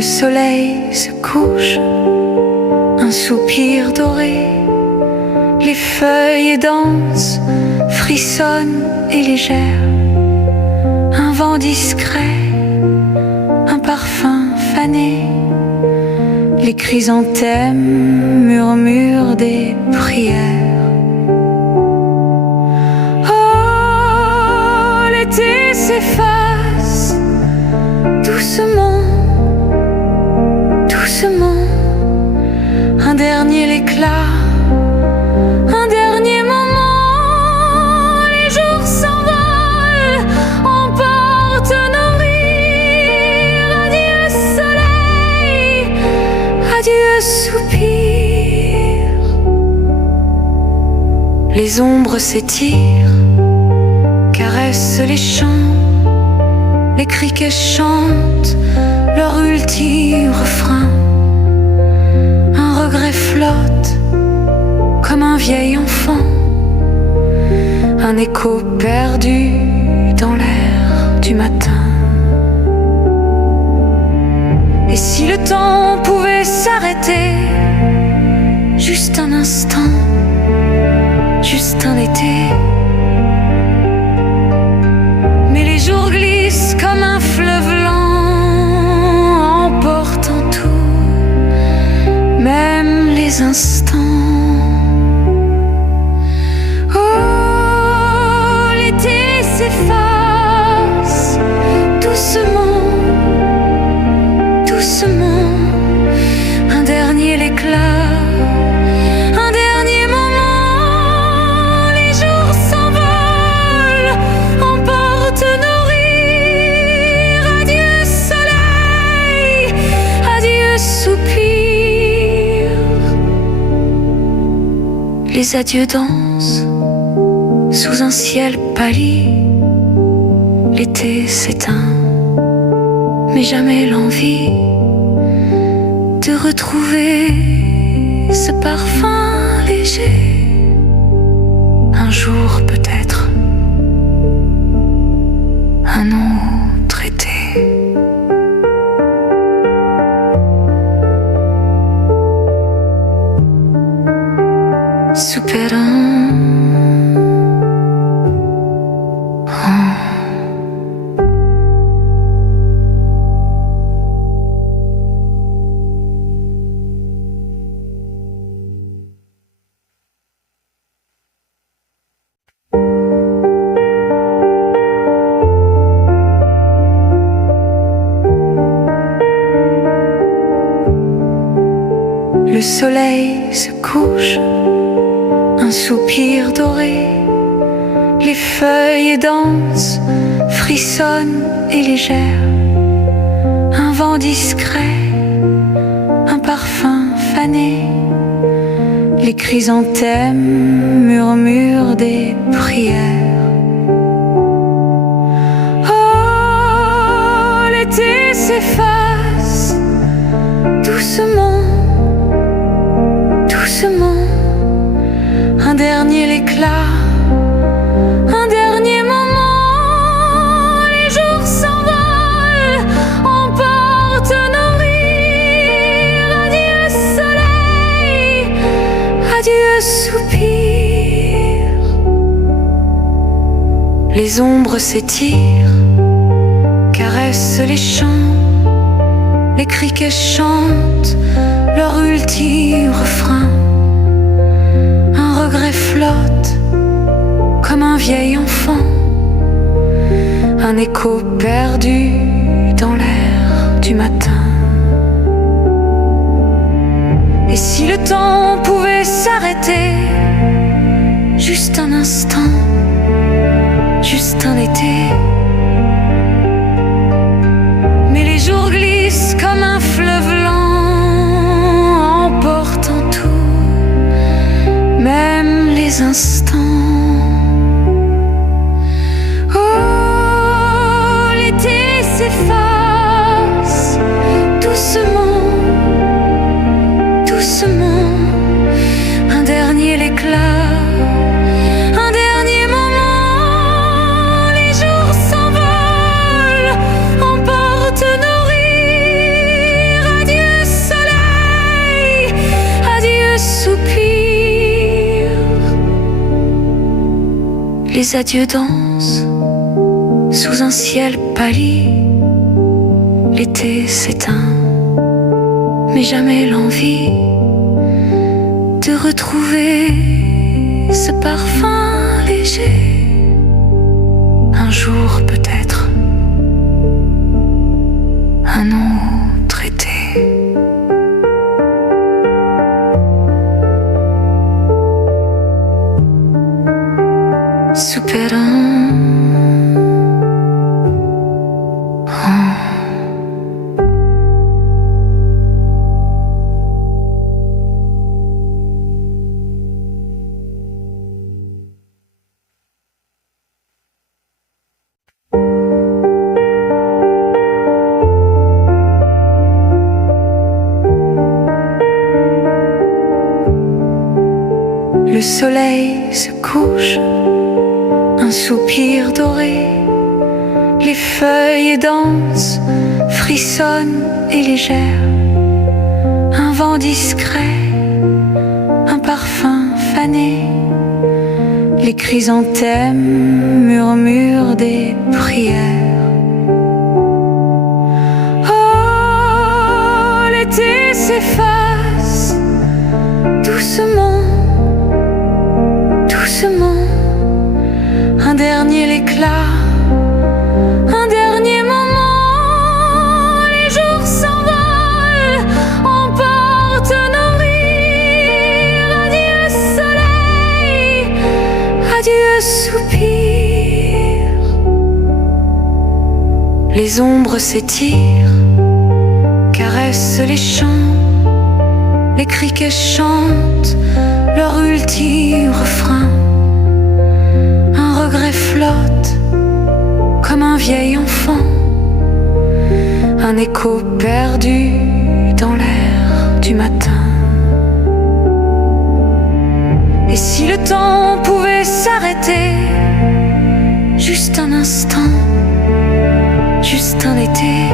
Le soleil se couche, un soupir doré, les feuilles dansent, frissonnent et légères. Un vent discret, un parfum fané, les chrysanthèmes murmurent des prières. Oh, l'été s'efface doucement, doucement, un dernier éclat, un dernier moment. Les jours s'envolent, emportent nos rires. Adieu soleil, adieu soupir. Les ombres s'étirent, caressent les champs. Les criquets chantent leur ultime refrain. Un regret flotte comme un vieil enfant, un écho perdu dans l'air du matin. Et si le temps pouvait s'arrêter, juste un instant, juste un été. Mais les jours glissent comme un fleuve lent, emportant tout, même les instants. Oh, l'été s'efface doucement, doucement, un dernier éclat. Les adieux dansent sous un ciel pâli. L'été s'éteint, mais jamais l'envie de retrouver ce parfum léger. Un jour peut-être, un autre été. Le soleil se couche, un soupir doré, les feuilles dansent, frissonnent et légères. Un vent discret, un parfum fané, les chrysanthèmes murmurent des prières. Oh, l'été s'efface doucement, doucement, un dernier éclat, un dernier moment. Les jours s'envolent, emportent nos rires. Adieu soleil, adieu soupir. Les ombres s'étirent, caressent les champs. Les criquets chantent leur ultime refrain. Un regret flotte comme un vieil enfant, un écho perdu dans l'air du matin. Et si le temps pouvait s'arrêter, juste un instant, juste un été. Mais les jours glissent comme un fleuve lent, emportant tout, même les instants. Oh, l'été s'efface doucement, doucement, un dernier éclat. Les adieux dansent sous un ciel pâli. L'été s'éteint, mais jamais l'envie de retrouver ce parfum léger. Un jour peut-être, un autre été. Superando. Le soleil se couche, un soupir doré, les feuilles dansent, frissonnent et légères. Un vent discret, un parfum fané, les chrysanthèmes murmurent des prières. Oh, l'été s'efface doucement. Un dernier éclat, un dernier moment. Les jours s'envolent, emportent nos rires. Adieu soleil, adieu soupir. Les ombres s'étirent, caressent les champs. Les criquets chantent leur ultime refrain. Un regret flotte comme un vieil enfant, un écho perdu dans l'air du matin. Et si le temps pouvait s'arrêter, juste un instant, juste un été.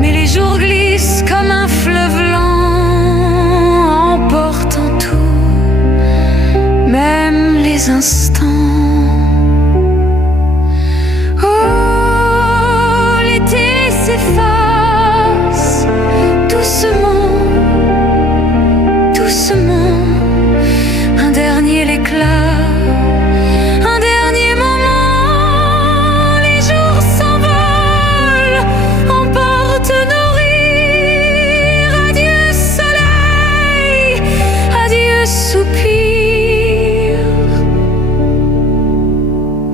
Mais les jours glissent comme un fleuve lent, emportant tout, même les instants. Oh, l'été s'efface doucement, doucement. Un dernier éclat, un dernier moment. Les jours s'envolent, emportent nos rires. Adieu soleil, adieu soupir.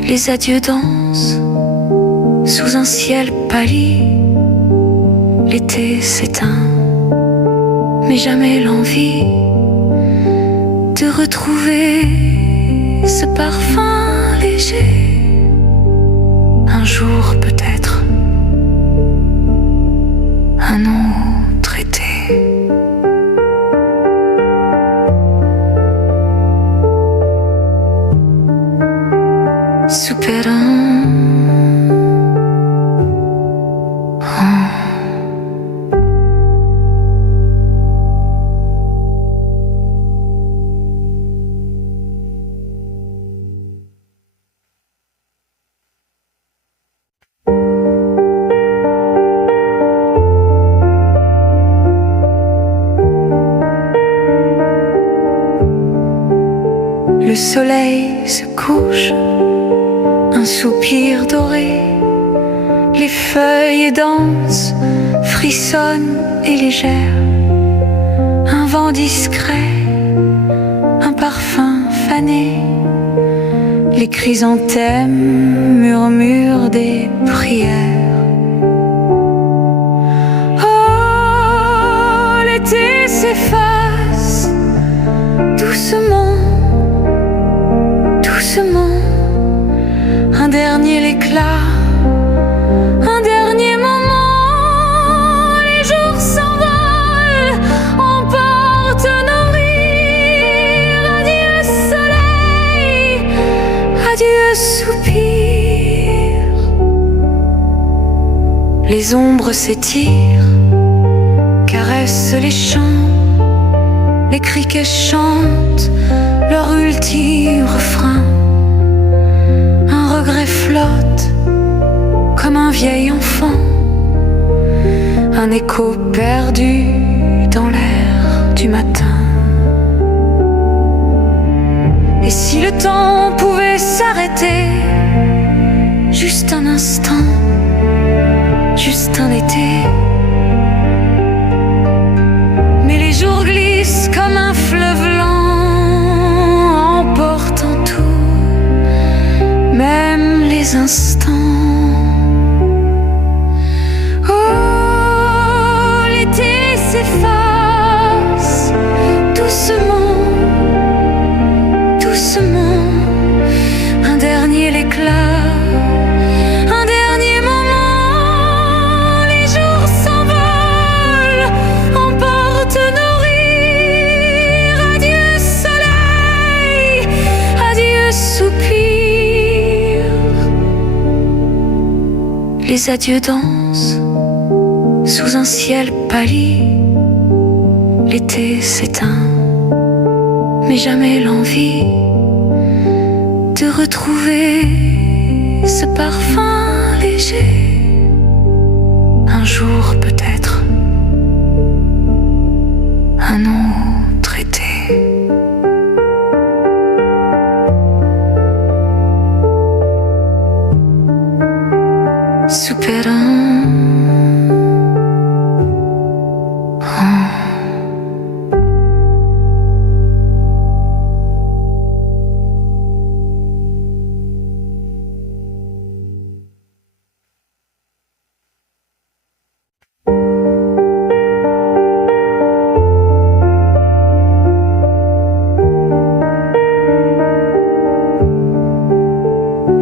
Les adieux dansent sous un ciel pâli. L'été s'éteint, mais jamais l'envie de retrouver ce parfum léger. Un jour peut-être, un autre été. Superando. Le soleil se couche, un soupir doré, les feuilles dansent, frissonnent et légères. Un vent discret, un parfum fané, les chrysanthèmes murmurent des prières. Oh, l'été s'efface doucement, doucement. Un dernier éclat, un dernier moment. Les jours s'envolent, emportent nos rires. Adieu soleil, adieu soupir. Les ombres s'étirent, caressent les champs. Les criquets chantent leur ultime refrain. Un regret flotte comme un vieil enfant, un écho perdu dans l'air du matin. Et si le temps pouvait s'arrêter, juste un instant, juste un été. Mais les jours glissent comme un fleuve lent, emportant tout, même les instants. Oh, l'été s'efface doucement, doucement. Un dernier éclat, un dernier moment. Les jours s'envolent, emportent nos rires. Adieu soleil, adieu soupir. Les adieux dansent sous un ciel pâli. L'été s'éteint, mais jamais l'envie de retrouver ce parfum léger. Un jour peut-être, un autre été. Superando.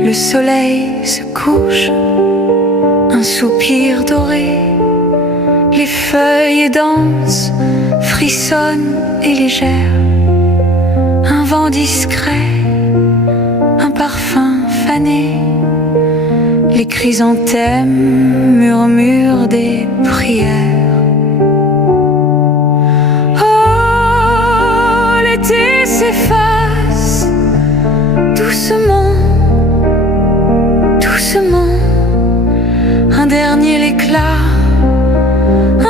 Le soleil se couche, un soupir doré. Les feuilles dansent, frissonnent et légères. Un vent discret, un parfum fané. Les chrysanthèmes murmurent des prières. Oh, l'été s'efface doucement, doucement. Un dernier éclat,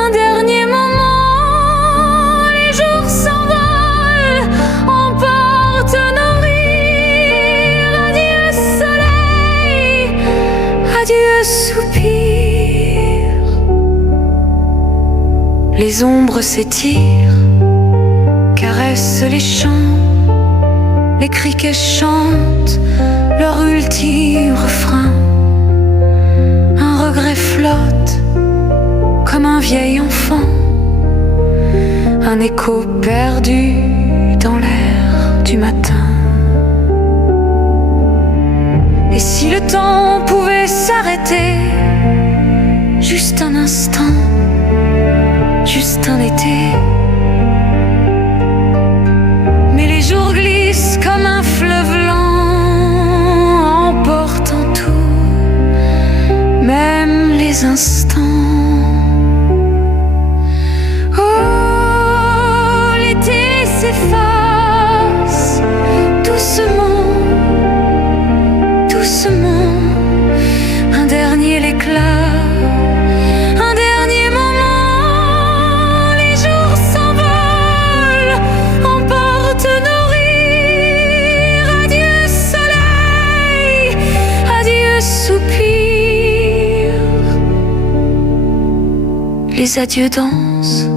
un dernier moment. Les jours s'envolent, emportent nos rires. Adieu soleil, adieu soupir. Les ombres s'étirent, caressent les champs. Les criquets chantent leur ultime refrain. Un regret flotte comme un vieil enfant, un écho perdu dans l'air du matin. Et si le temps pouvait s'arrêter, juste un instant, juste un été. Mais les jours glissent comme un fleuve lent, emportant tout, même les instants. Oh, l'été s'efface doucement, doucement. Un dernier éclat, un dernier moment. Les jours s'envolent, emportent nos rires. Adieu soleil, adieu soupir. Les adieux dansent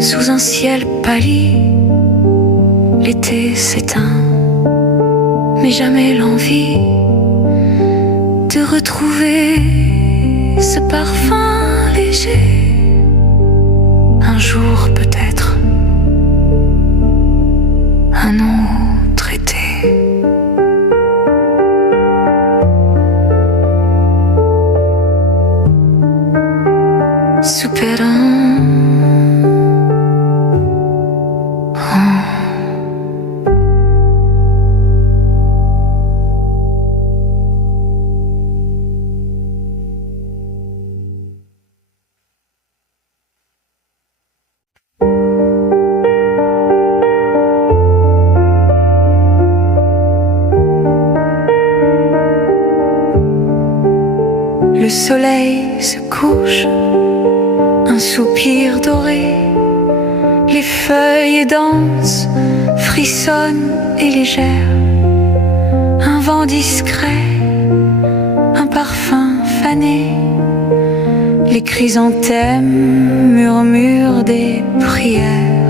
sous un ciel pâli. L'été s'éteint, mais jamais l'envie de retrouver ce parfum léger. Un jour peut-être, un autre été. Superando. Le soleil se couche, un soupir doré, les feuilles dansent, frissonnent et légères. Un vent discret, un parfum fané, les chrysanthèmes murmurent des prières.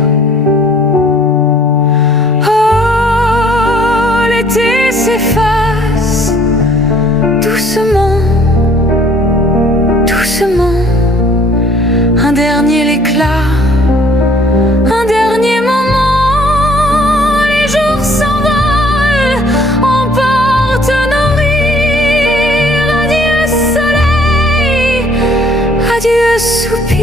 Oh, l'été s'efface doucement, doucement. Un dernier éclat, un dernier moment. Les jours s'envolent, emportent nos rires. Adieu soleil, adieu soupir.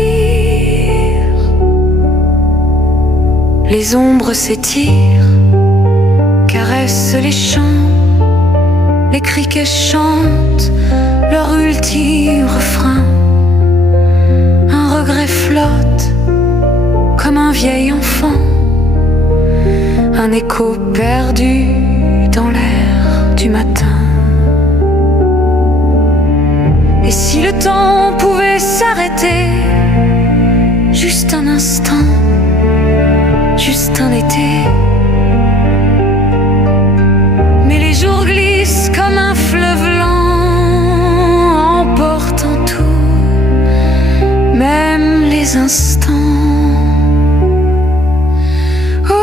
Les ombres s'étirent, caressent les champs. Les criquets chantent leur ultime refrain. Un regret flotte comme un vieil enfant, un écho perdu dans l'air du matin. Et si le temps pouvait s'arrêter, juste un instant, juste un été. Mais les jours glissent comme un fleuve lent, emportant tout, même les instants. Oh,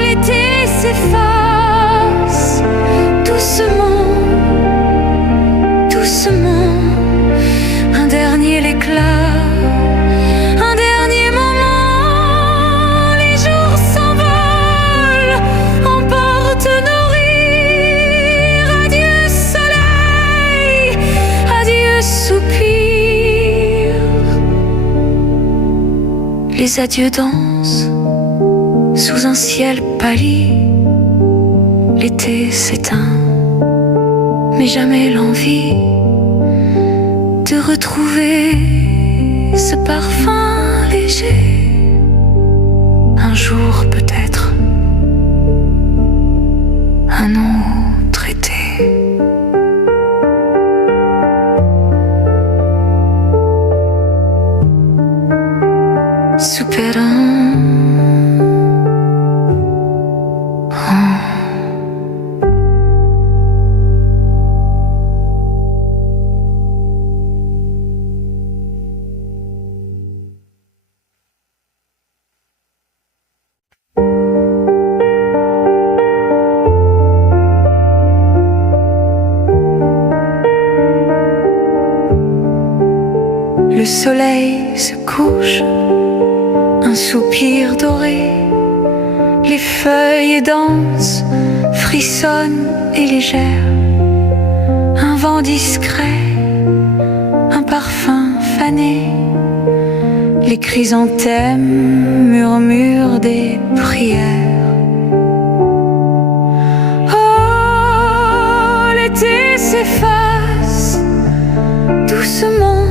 l'été s'efface doucement, doucement. Un dernier éclat, un dernier moment. Les jours s'envolent, emportent nos rires. Adieu soleil, adieu soupir. Les adieux dansent sous un ciel pâli. L'été s'éteint, mais jamais l'envie de retrouver ce parfum léger. Un jour peut-être, un autre été. Superando. Le soleil se couche, un soupir doré, les feuilles dansent, frissonnent et légères. Un vent discret, un parfum fané, les chrysanthèmes murmurent des prières. Oh, l'été s'efface doucement,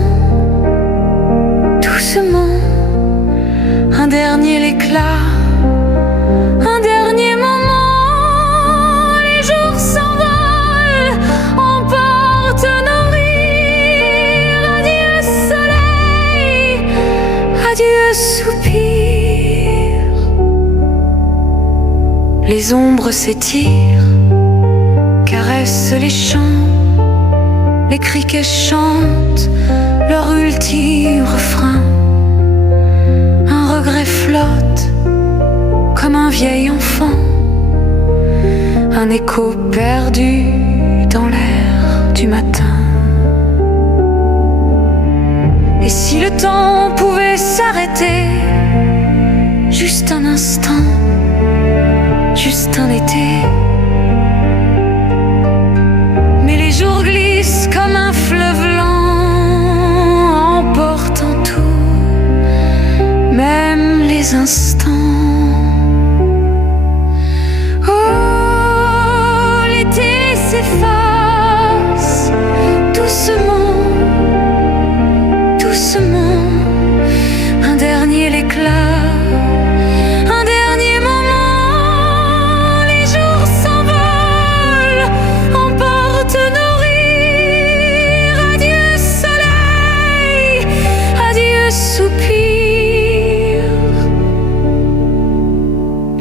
doucement. Un dernier éclat, un dernier moment. Les jours s'envolent, emportent nos rires. Adieu soleil, adieu soupir. Les ombres s'étirent, caressent les champs. Les criquets chantent leur ultime refrain. Un regret flotte comme un vieil enfant, un écho perdu dans l'air du matin. Et si le temps pouvait s'arrêter, juste un instant, juste un été. Mais les jours glissent comme un fleuve lent, emportant tout, même les instants. Oh, l'été s'efface doucement, doucement. Un dernier éclat, un dernier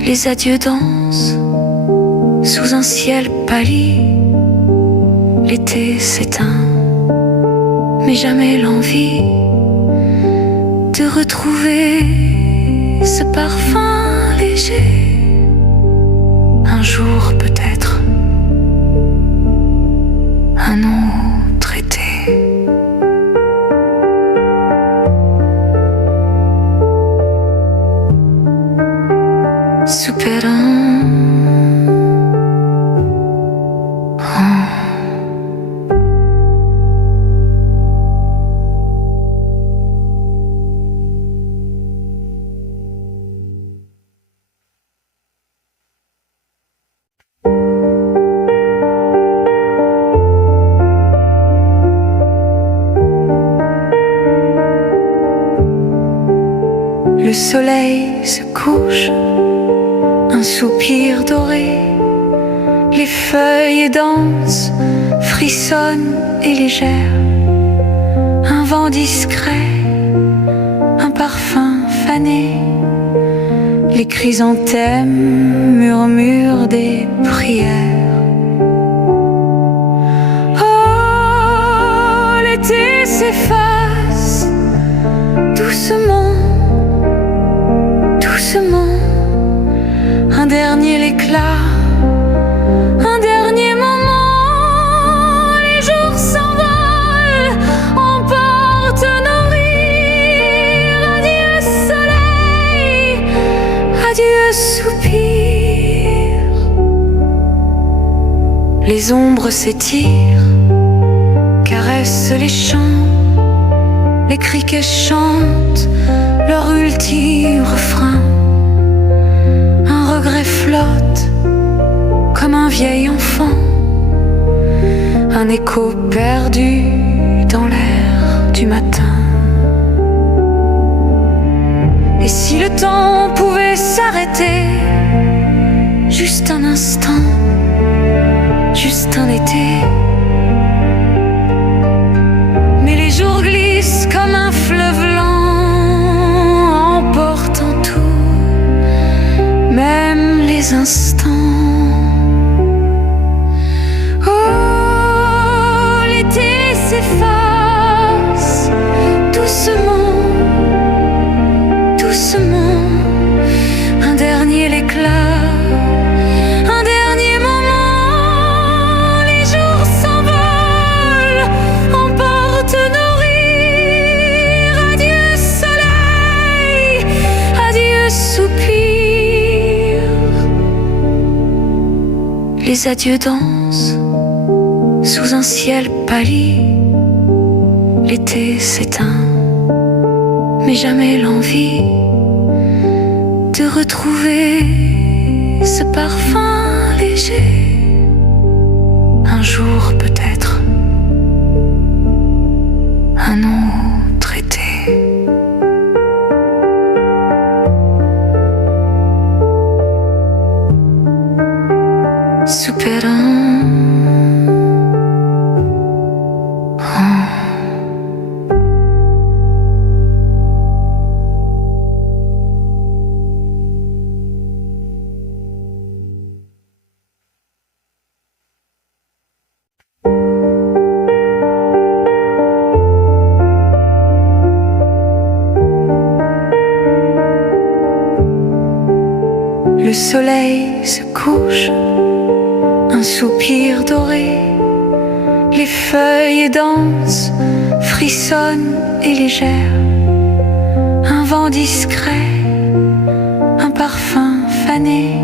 Les adieux dansent sous un ciel pâli. L'été s'éteint, mais jamais l'envie de retrouver ce parfum léger. Un jour peut-être, un autre été. Superando. Le soleil se couche, un soupir doré, les feuilles dansent, frissonnent et légères. Un vent discret, un parfum fané, les chrysanthèmes murmurent des prières. Oh, l'été s'efface doucement. Un dernier éclat, un dernier moment. Les jours s'envolent, emportent nos rires. Adieu soleil, adieu soupir. Les ombres s'étirent, caressent les champs. Les criquets chantent leur ultime refrain. Un regret flotte comme un vieil enfant, un écho perdu dans l'air du matin. Et si le temps pouvait s'arrêter, juste un instant, juste un été. Mais les jours glissent comme un fleuve lent, emportant tout, même les instants. Oh, l'été s'efface doucement, doucement. Un dernier éclat, un dernier moment. Les jours s'envolent, emportent nos rires. Adieu soleil, adieu soupir. Les adieux dansent sous un ciel pâli. L'été s'éteint, mais jamais l'envie de retrouver ce parfum léger. Un jour peut-être, un autre été. Superando. Le soleil se couche, un soupir doré, les feuilles dansent, frissonnent et légères. Un vent discret, un parfum fané,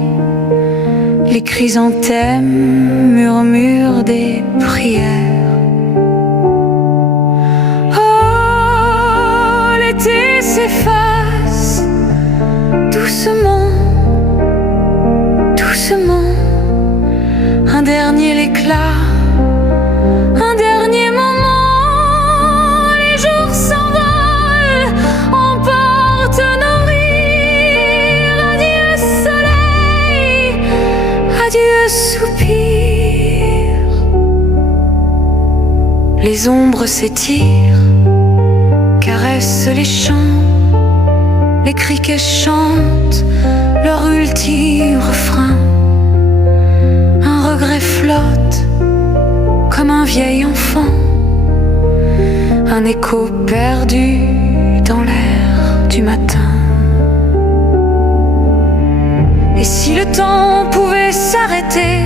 les chrysanthèmes murmurent des prières. Oh, l'été s'efface doucement, doucement. Un dernier éclat, un dernier moment. Les jours s'envolent, emportent nos rires. Adieu soleil, adieu soupir. Les ombres s'étirent, caressent les champs. Les criquets chantent leur ultime ultime refrain. Un regret flotte comme un vieil enfant, un écho perdu dans l'air du matin. Et si le temps pouvait s'arrêter,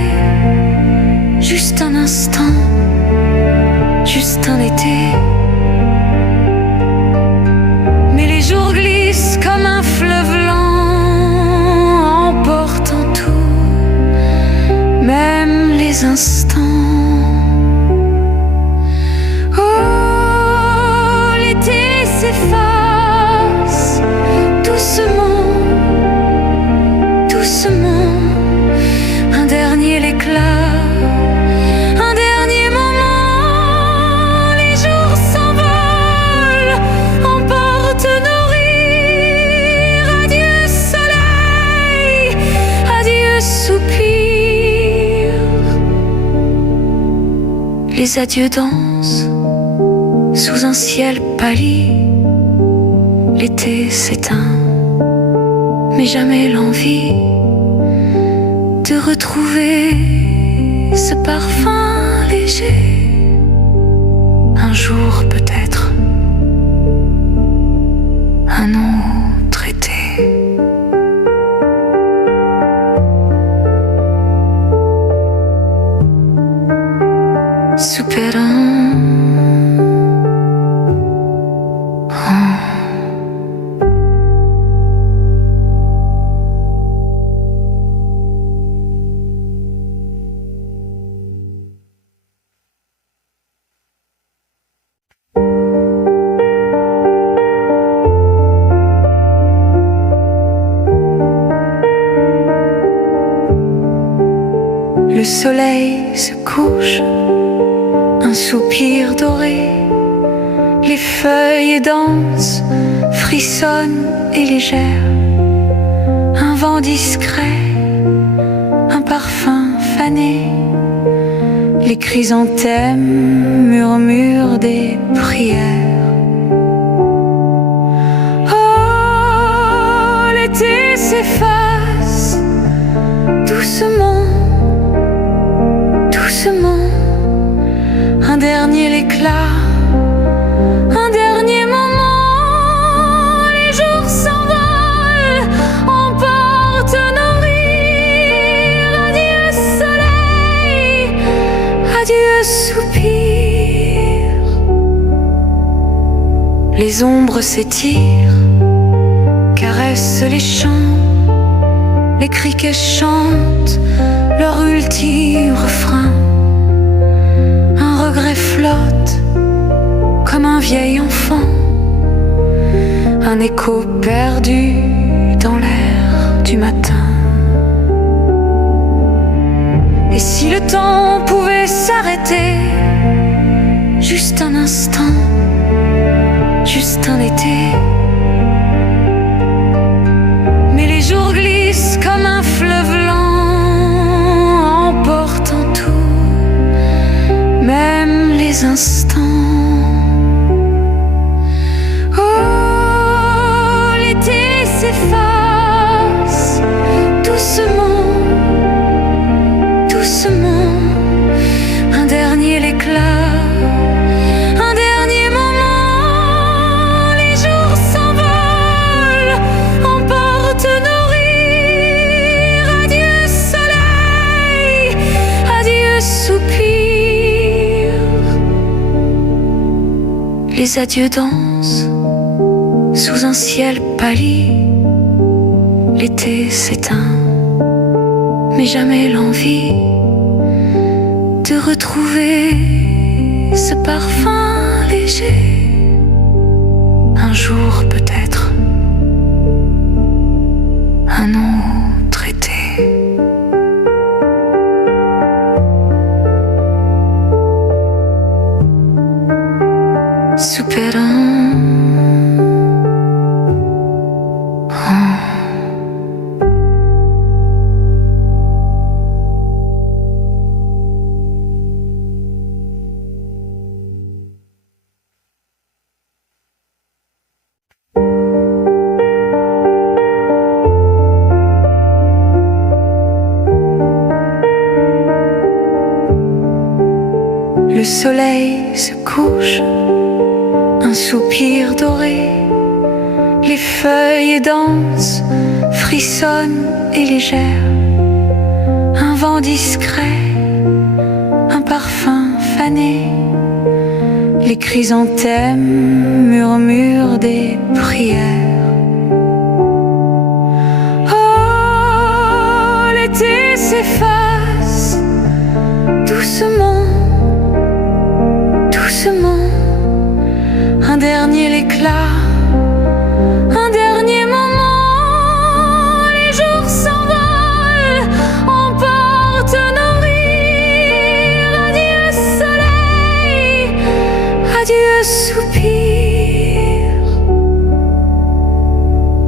juste un instant, juste un été. Mais les jours glissent comme un fleuve lent, emportant tout, même les instants. Oh, l'été s'efface doucement, doucement. Un dernier éclat. Les adieux dansent sous un ciel pâli. L'été s'éteint, mais jamais l'envie de retrouver ce parfum léger. Un jour peut-être, un autre été. Superando. Le soleil se couche, un soupir doré, les feuilles dansent, frissonnent et légères. Un vent discret, un parfum fané, les chrysanthèmes murmurent des prières. Oh, l'été s'efface doucement, doucement. Un dernier éclat, un dernier moment. Les jours s'envolent, emportent nos rires. Adieu soleil, adieu soupir. Les ombres s'étirent, caressent les champs. Les criquets chantent leur ultime refrain. Un regret flotte comme un vieil enfant, un écho perdu dans l'air du matin. Et si le temps pouvait s'arrêter, juste un instant, juste un été. Mais les jours glissent comme un fleuve lent, emportant tout, même les instants. Oh, l'été s'efface doucement, doucement. Un dernier éclat, un dernier moment. Les jours s'envolent, emportent nos rires. Adieu soleil, adieu soupir. Les adieux dansent sous un ciel pâli. L'été s'éteint, mais jamais l'envie de retrouver ce parfum léger. Un jour peut-être, un autre été. Superando. Le soleil se couche, un soupir doré, les feuilles dansent, frissonnent et légères. Un vent discret, un parfum fané, les chrysanthèmes murmurent des prières. Oh, l'été s'efface doucement, doucement. Un dernier éclat, un dernier moment. Les jours s'envolent, emportent nos rires. Adieu soleil, adieu soupir.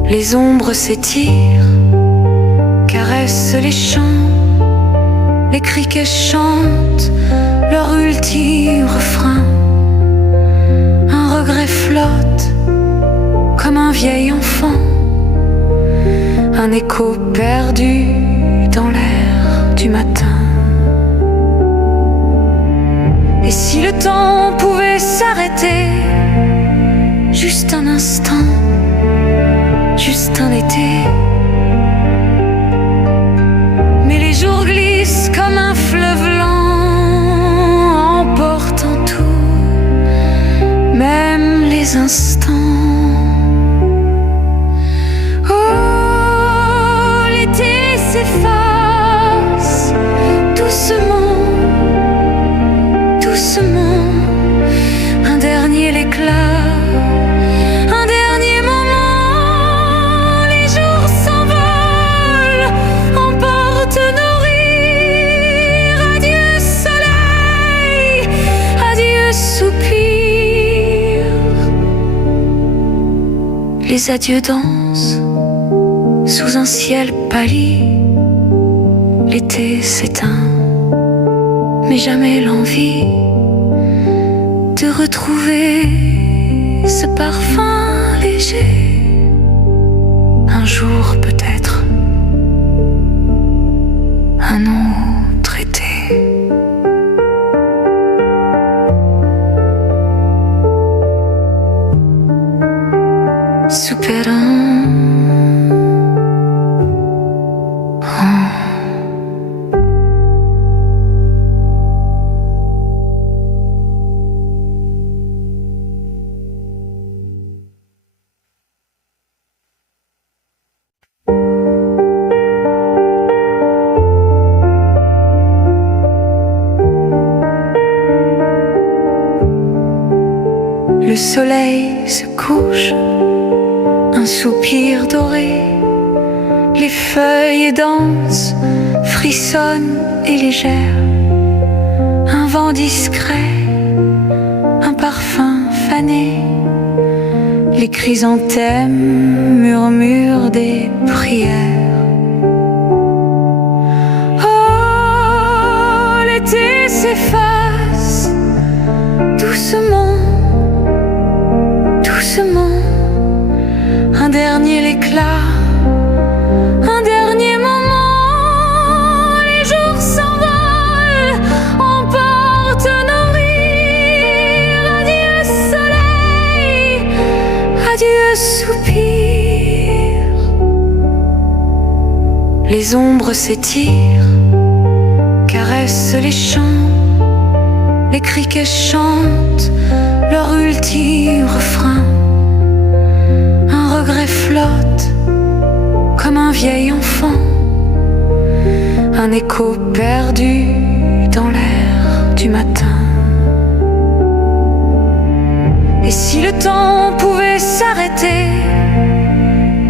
Les ombres s'étirent, caressent les champs. Les criquets chantent leur ultime refrain. Un regret flotte comme un vieil enfant, un écho perdu dans l'air du matin. Et si le temps pouvait s'arrêter, juste un instant, juste un été. Mais les jours glissent comme un fleuve lent, emportant tout, même les instants. Oh, l'été s'efface doucement, doucement. Un dernier éclat, un dernier moment. Les jours s'envolent, emportent nos rires. Adieu soleil, adieu soupir. Les adieux dansent sous un ciel pâli. L'été s'éteint, mais jamais l'envie de retrouver ce parfum léger. Un jour peut-être, un autre été. Superando. Le soleil se couche, un soupir doré, les feuilles dansent, frissonnent et légères. Un vent discret, un parfum fané, les chrysanthèmes murmurent des prières. Oh, l'été s'efface doucement, doucement. Un dernier éclat, un dernier moment. Les jours s'envolent, emportent nos rires. Adieu soleil, adieu soupir. Les ombres s'étirent, caressent les champs. Les criquets chantent leur ultime refrain. Un regret flotte comme un vieil enfant, un écho perdu dans l'air du matin. Et si le temps pouvait s'arrêter,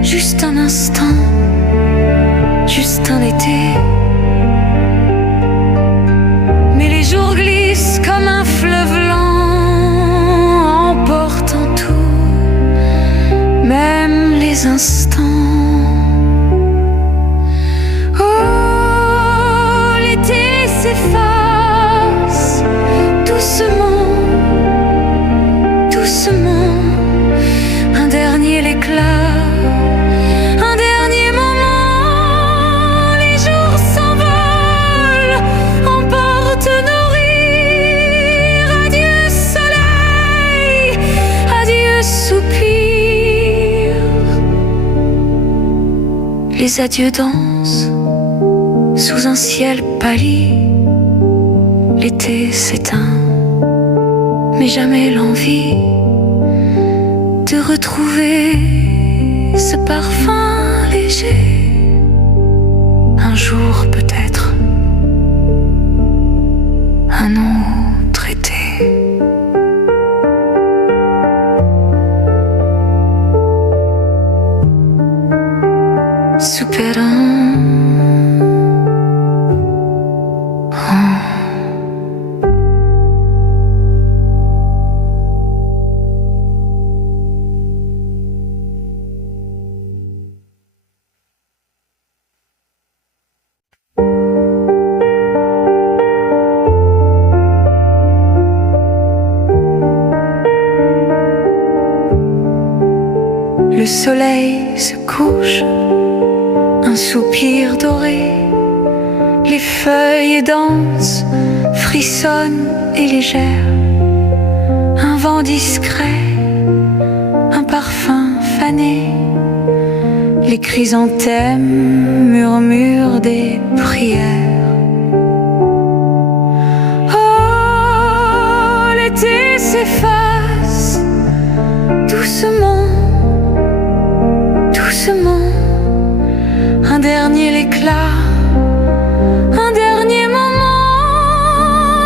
juste un instant, juste un été. Mais les jours glissent comme un fleuve lent, emportant tout, même les instants. Oh, l'été s'efface doucement, doucement. Un dernier éclat, un dernier Les adieux dansent sous un ciel pâli. L'été s'éteint, mais jamais l'envie de retrouver ce parfum léger. Un jour peut-être, un autre été. Superando. Le soleil se couche, un soupir doré, les feuilles dansent, frissonnent et légères. Un vent discret, un parfum fané, les chrysanthèmes murmurent des prières. Oh, l'été s'efface doucement. Doucement, un dernier éclat, un dernier moment.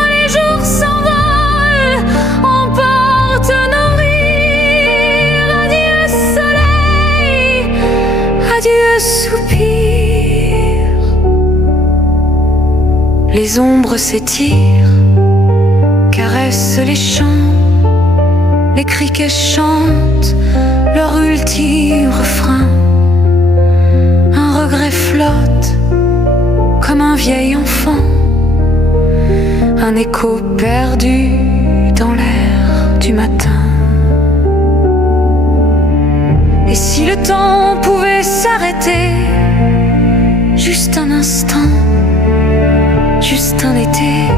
Les jours s'envolent, emportent nos rires. Adieu soleil, adieu soupir. Les ombres s'étirent, caressent les champs. Les criquets chantent leur ultime refrain. Un regret flotte comme un vieil enfant, un écho perdu dans l'air du matin. Et si le temps pouvait s'arrêter, juste un instant, juste un été.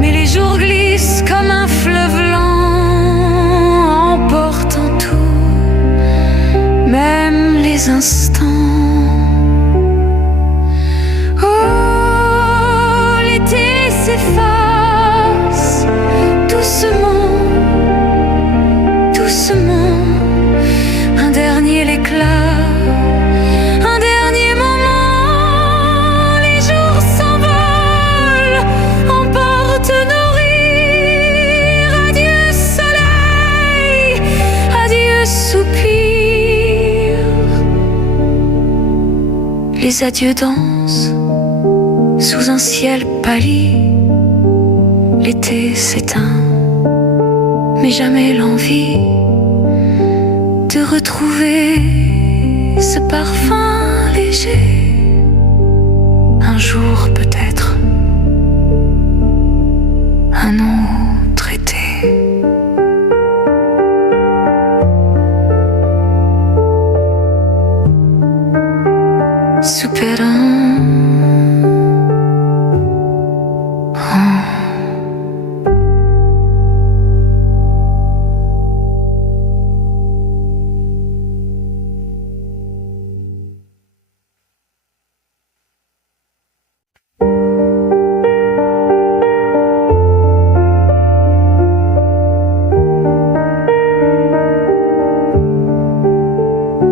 Mais les jours glissent comme un fleuve lent, emportant tout, même les instants. Oh, l'été s'efface doucement, doucement, un dernier éclat. Les adieux dansent sous un ciel pâli. L'été s'éteint, mais jamais l'envie de retrouver ce parfum léger. Un jour peut-être, un autre été.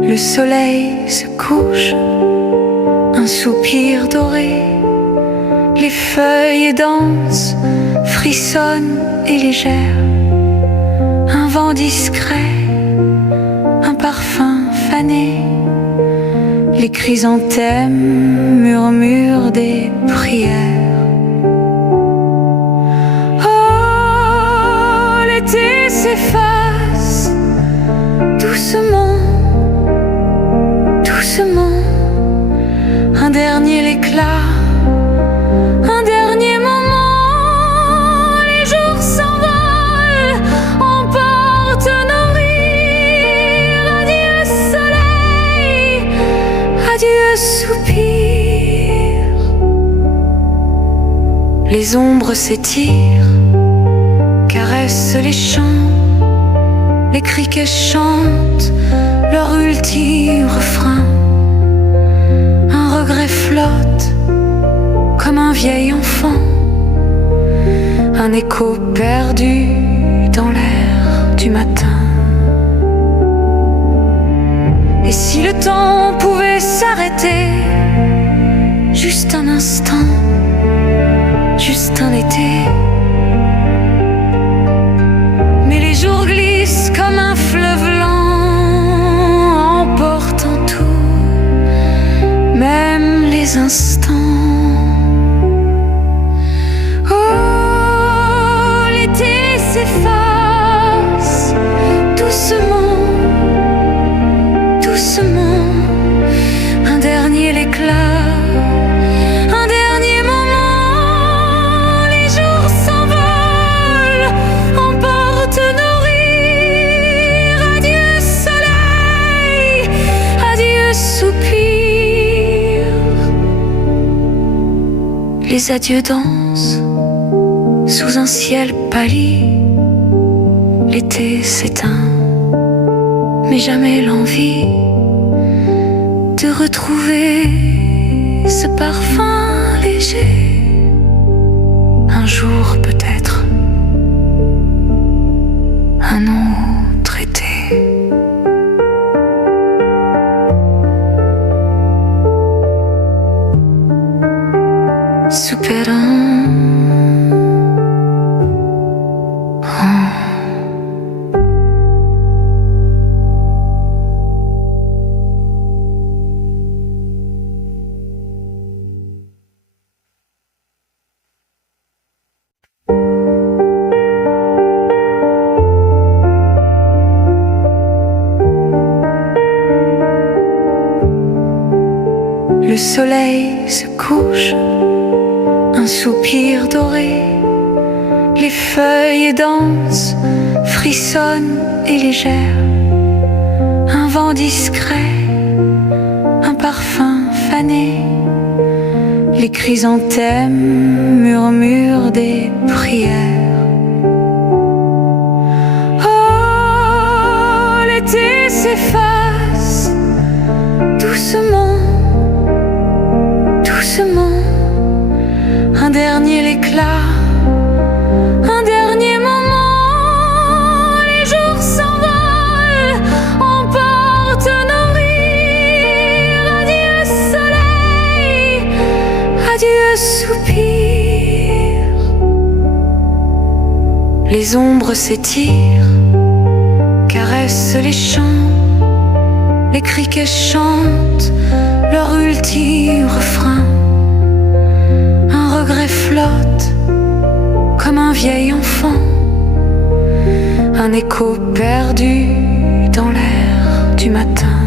Le soleil se couche, un soupir doré, les feuilles dansent, frissonnent et légères. Un vent discret, un parfum fané, les chrysanthèmes murmurent des prières. Oh, l'été s'efface doucement, doucement, un dernier éclat, un dernier moment. Les jours s'envolent, emportent nos rires. Adieu soleil, adieu soupir. Les ombres s'étirent, caressent les champs. Les criquets chantent leur ultime refrain. Un regret flotte comme un vieil enfant, un écho perdu dans l'air du matin. Et si le temps pouvait s'arrêter, juste un instant, juste un été. Mais les jours glissent comme un fleuve lent, emportant tout, même les instants. Oh, l'été s'efface doucement, doucement. Un dernier éclat. Les adieux dansent sous un ciel pâli. L'été s'éteint, mais jamais l'envie de retrouver ce parfum léger. Un jour peut-être, un autre été. Superando. Le soleil se couche, un soupir doré, les feuilles dansent, frissonnent et légères. Un vent discret, un parfum fané, les chrysanthèmes murmurent des prières. Oh, l'été s'efface doucement, doucement. Un dernier éclat, un dernier moment. Les jours s'envolent, emportent nos rires. Adieu soleil, adieu soupir. Les ombres s'étirent, caressent les champs. Les criquets chantent leur ultime refrain. Un regret flotte comme un vieil enfant, un écho perdu dans l'air du matin.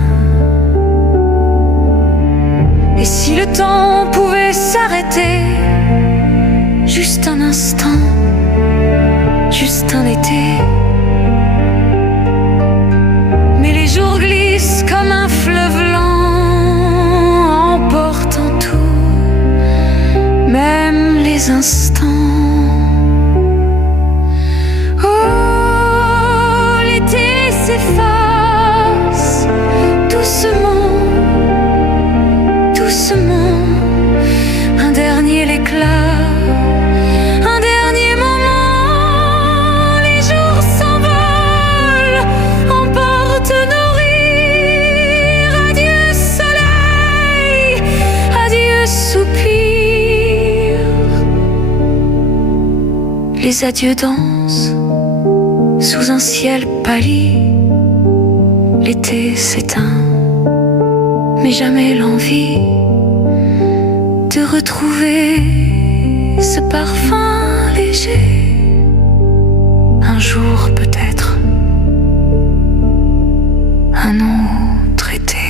Et si le temps pouvait s'arrêter, juste un instant, juste un été. Mais les jours glissent comme un fleuve lent, emportant tout, même les instants. Oh, l'été s'efface doucement, doucement. Un dernier éclat, un dernier moment. Les jours s'envolent, emportent nos rires. Adieu soleil, adieu soupir. Les adieux dansent sous un ciel pâli. L'été s'éteint, mais jamais l'envie de retrouver ce parfum léger. Un jour peut-être, un autre été.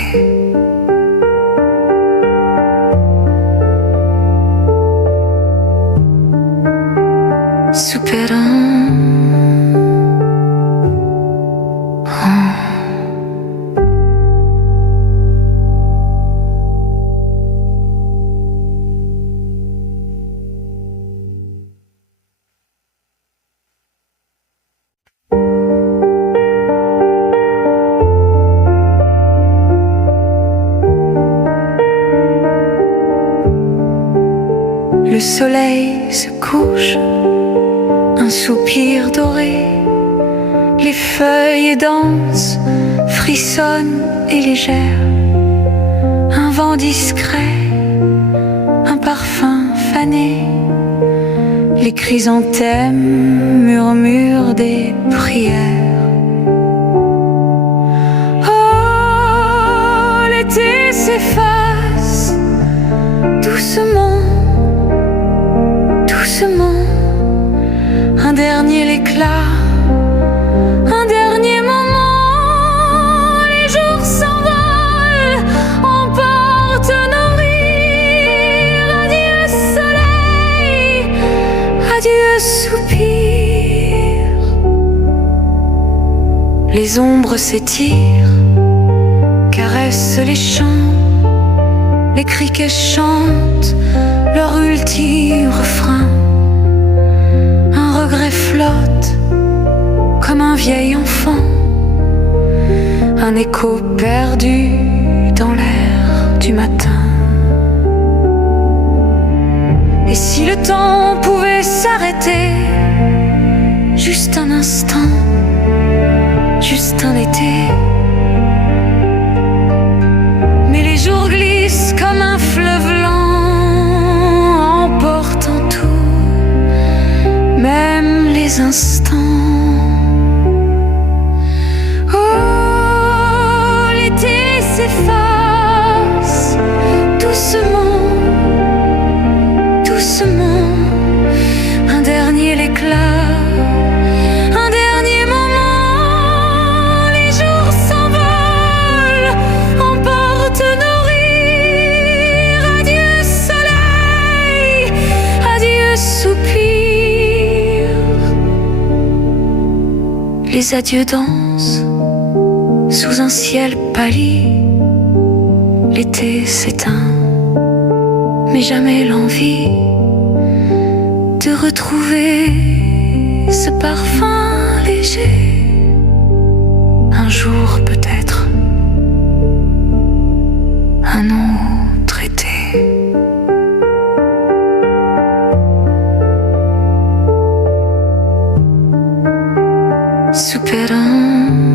Superando. le soleil se couche, un soupir doré, les feuilles dansent, frissonnent et légères, un vent discret, un parfum fané, les chrysanthèmes murmurent des prières. Oh, l'été s'efface doucement, doucement, un dernier éclat, un dernier moment, les jours s'envolent, emportent nos rires. Adieu soleil, adieu soupir. Les ombres s'étirent, caressent les champs, les criquets chantent leur ultime refrain. Un regret flotte comme un vieil enfant, un écho perdu dans l'air du matin. Et si le temps pouvait s'arrêter, juste un instant, juste un été. Mais les jours glissent comme un fleuve lent, emportant tout, même les instants. Oh, l'été s'efface doucement, doucement, un dernier éclat, un dernier moment, les jours s'envolent, emportent nos rires. Adieu soleil, adieu soupir. Les adieux dansent sous un ciel pâli, l'été s'éteint, mais jamais l'envie de retrouver ce parfum léger. Un jour peut-être, un autre été. Superando